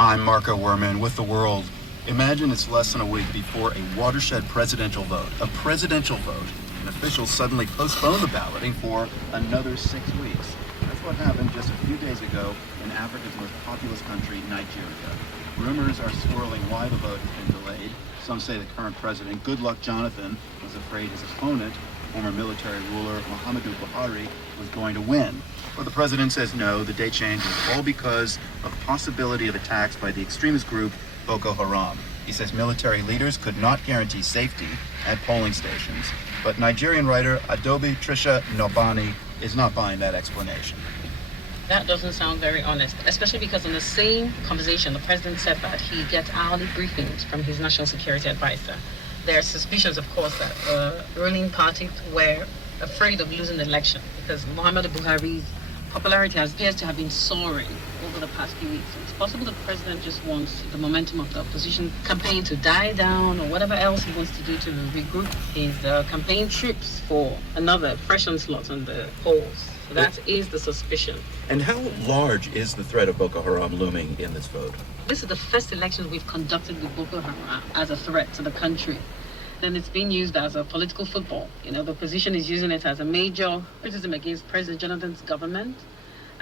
I'm Marco Werman with The World. Imagine it's less than a week before a watershed presidential vote. A presidential vote. And officials suddenly postpone the balloting for another 6 weeks. That's what happened just a few days ago in Africa's most populous country, Nigeria. Rumors are swirling why the vote has been delayed. Some say the current president, Goodluck Jonathan, was afraid his opponent, former military ruler Muhammadu Buhari, was going to win. But the president says no, the date change is all because of the possibility of attacks by the extremist group Boko Haram. He says military leaders could not guarantee safety at polling stations. But Nigerian writer Adobe Trisha Nobani is not buying that explanation. That doesn't sound very honest, especially because in the same conversation, the president said that he gets hourly briefings from his national security advisor. There are suspicions, of course, that the ruling party were afraid of losing the election because Muhammadu Buhari's popularity appears to have been soaring over the past few weeks. It's possible the president just wants the momentum of the opposition campaign to die down or whatever else he wants to do to regroup his campaign troops for another fresh onslaught on the polls. So that is the suspicion. And how large is the threat of Boko Haram looming in this vote? This is the first election we've conducted with Boko Haram as a threat to the country. Then it's being used as a political football. You know, the opposition is using it as a major criticism against President Jonathan's government.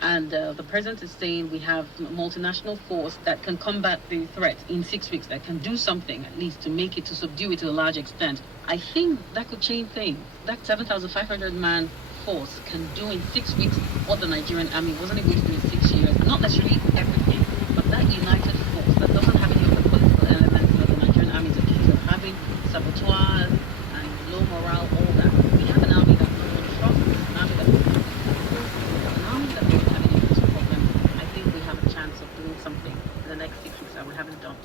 And the president is saying we have a multinational force that can combat the threat in 6 weeks, that can do something at least to make it, to subdue it to a large extent. I think that could change things. That 7,500 man force can do in 6 weeks what the Nigerian army wasn't able to do in 6 years. Not necessarily everything, but that united force that doesn't have any of the political elements that the Nigerian army is accused of having, sabotage and low morale, all that. We have an army that no one trusts, an army that doesn't have any of this problem. I think we have a chance of doing something in the next 6 weeks that we haven't done.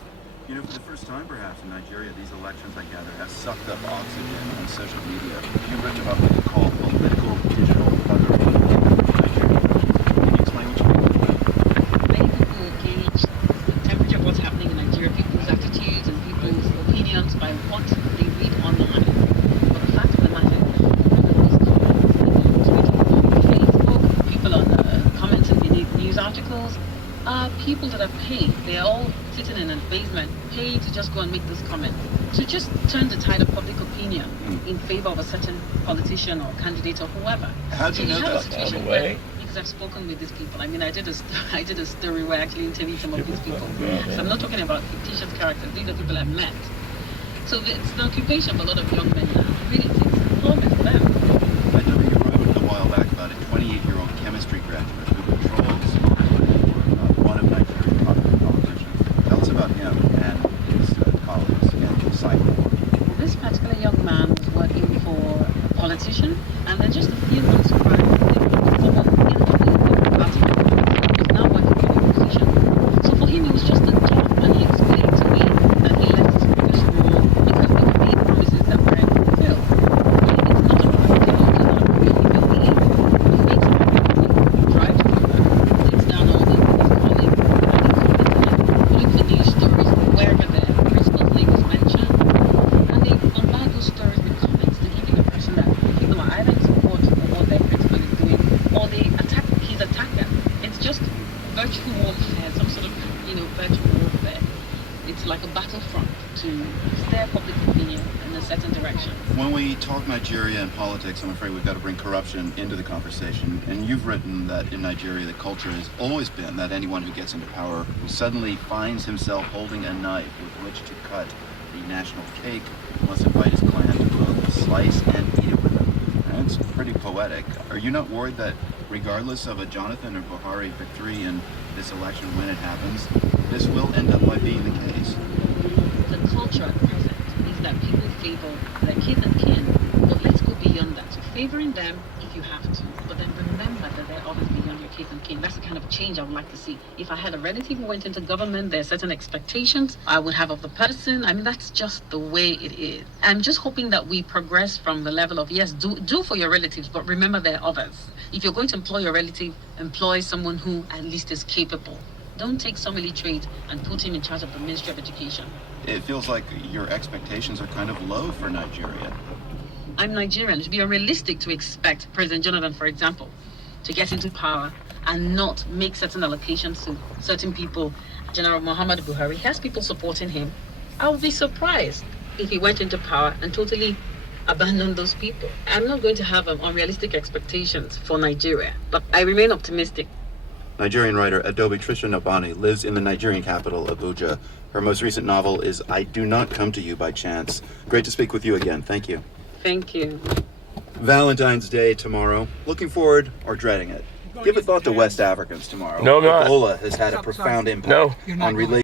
You know, for the first time perhaps in Nigeria, these elections, I gather, have sucked up oxygen on social media. You've written about what you call political digital thunder in Nigeria. Can you explain what you mean? Many people gauge the temperature of what's happening in Nigeria, people's attitudes and people's opinions by what they read online. But the fact of the matter is, Facebook, people are commenting beneath news articles, are people that are paid. They're all sitting in a basement, paid to just go and make this comment. To just turn the tide of public opinion in favor of a certain politician or candidate or whoever. How do you know that? Because I've spoken with these people. I mean, I did a story where I actually interviewed some of these people. So I'm not talking about fictitious characters. These are people I've met. So it's an occupation for a lot of young men now. Really, it's employment for them. I know you wrote a while back about a 28-year-old chemistry graduate who controls one of Nigeria's popular politicians. Tell us about him and his colleagues and his cycle. This particular young man was working for a politician, and then just a few months prior, someone in the party was now working for the opposition. So for him, it was just a job, and he explained to me that he left this role because they were made promises that weren't fulfilled. It's not about the job, it's not about really building it. He makes a company, drives to work, sits down all day with his colleagues, and he comments on look for news stories wherever the principal's name is mentioned. And they bombard those stories with comments to give the impression that people are either in support of what their principal is doing or they attack his attacker. It's just virtual warfare, some sort of, virtual warfare. It's like a battlefront to steer public opinion in a certain direction. When we talk Nigeria and politics, I'm afraid we've got to bring corruption into the conversation. And you've written that in Nigeria, the culture has always been that anyone who gets into power suddenly finds himself holding a knife with which to cut the national cake, must invite his clan to both slice and eat it with him. And it's pretty poetic. Are you not worried that regardless of a Jonathan or Buhari victory in this election when it happens, this will end up by being the case? The culture at present is that people favor their kith and kin, but let's go beyond that. So favoring them if you have to, but then remember that there are others beyond your kith and kin. That's the kind of change I would like to see. If I had a relative who went into government, there are certain expectations I would have of the person. I mean, that's just the way it is. I'm just hoping that we progress from the level of, yes, do for your relatives, but remember there are others. If you're going to employ your relative, employ someone who at least is capable. Don't take some illiterate and put him in charge of the Ministry of Education. It feels like your expectations are kind of low for Nigeria. I'm Nigerian. It would be unrealistic to expect President Jonathan, for example, to get into power and not make certain allocations to certain people. General Muhammad Buhari has people supporting him. I would be surprised if he went into power and totally abandoned those people. I'm not going to have unrealistic expectations for Nigeria, but I remain optimistic. Nigerian writer Adobe Trisha Nobani lives in the Nigerian capital, Abuja. Her most recent novel is I Do Not Come to You by Chance. Great to speak with you again. Thank you. Thank you. Valentine's Day tomorrow. Looking forward or dreading it? Give a thought to West Africans tomorrow. No, I'm not. Ebola has had a profound impact No. on relations.